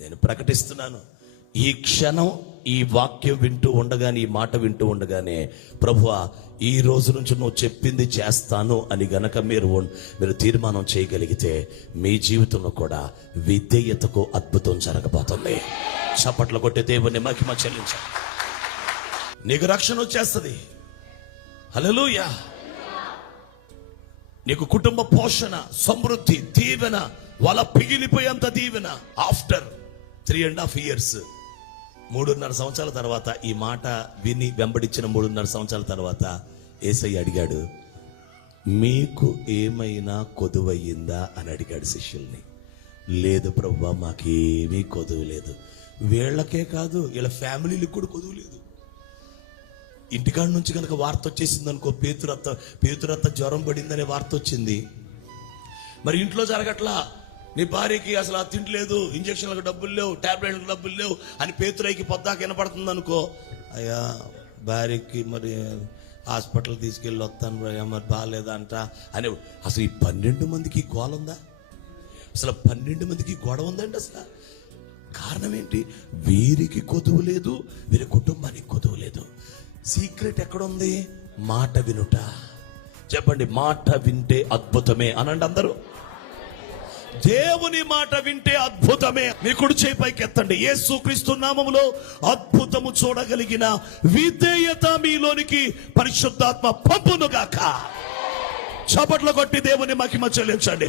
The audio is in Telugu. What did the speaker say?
నేను ప్రకటిస్తున్నాను, ఈ క్షణం ఈ వాక్యం వింటూ ఉండగానే, ఈ మాట వింటూ ఉండగానే, ప్రభువా ఈ రోజు నుంచి నువ్వు చెప్పింది చేస్తాను అని గనక మీరు తీర్మానం చేయగలిగితే మీ జీవితంలో కూడా విధేయతకు అద్భుతం జరగబోతుంది. చప్పట్లు కొట్టి దేవుని మహిమ చెల్లించాలి. నీకు రక్షణ వచ్చేస్తుంది. హల్లెలూయా. నీకు కుటుంబ పోషణ, సమృద్ధి, దీవెన, వాళ్ళ పిగిలిపోయేంత దీవెన. ఆఫ్టర్ 3.5 years, 3.5 సంవత్సరాల తర్వాత, ఈ మాట విని వెంబడించిన 3.5 సంవత్సరాల తర్వాత యేసయ్య అడిగాడు, మీకు ఏమైనా కొదువయ్యిందా అని అడిగాడు శిష్యుల్ని. లేదు ప్రభువా, మాకేమీ కొదువు లేదు. వీళ్ళకే కాదు, వీళ్ళ ఫ్యామిలీలకు కూడా కొదువు లేదు. ఇంటికాడ నుంచి కనుక వార్త వచ్చేసింది అనుకో, పేతురత్త జ్వరం పడిందనే వార్త వచ్చింది. మరి ఇంట్లో జరగట్లా, నీ భార్యకి అసలు తింటలేదు, ఇంజక్షన్లకు డబ్బులు లేవు, టాబ్లెట్లకు డబ్బులు లేవు అని పేతురైకి పొద్దాక వినపడుతుంది అనుకో, అయ్యా భార్యకి మరి హాస్పిటల్ తీసుకెళ్ళి వస్తాను అయ్యా, మరి బాగాలేదంట అని. అసలు ఈ 12 మందికి గోల ఉందా? అసలు 12 మందికి గొడవ ఉందండి. అసలు కారణం ఏంటి? వీరికి కొదువు లేదు, వీరి కుటుంబానికి కొదువు లేదు. సీక్రెట్ ఎక్కడుంది? మాట వినుట. చెప్పండి, మాట వింటే అద్భుతమే అనండి అందరూ. దేవుని మాట వింటే అద్భుతమే. మీ కుడి చేయి పైకి ఎత్తండి. యేసుక్రీస్తు నామములో అద్భుతము చూడగలిగిన విధేయత మీలోనికి పరిశుద్ధాత్మ పంపునుగాక. చప్పట్లు కొట్టి దేవుని మహిమ చెల్లించండి.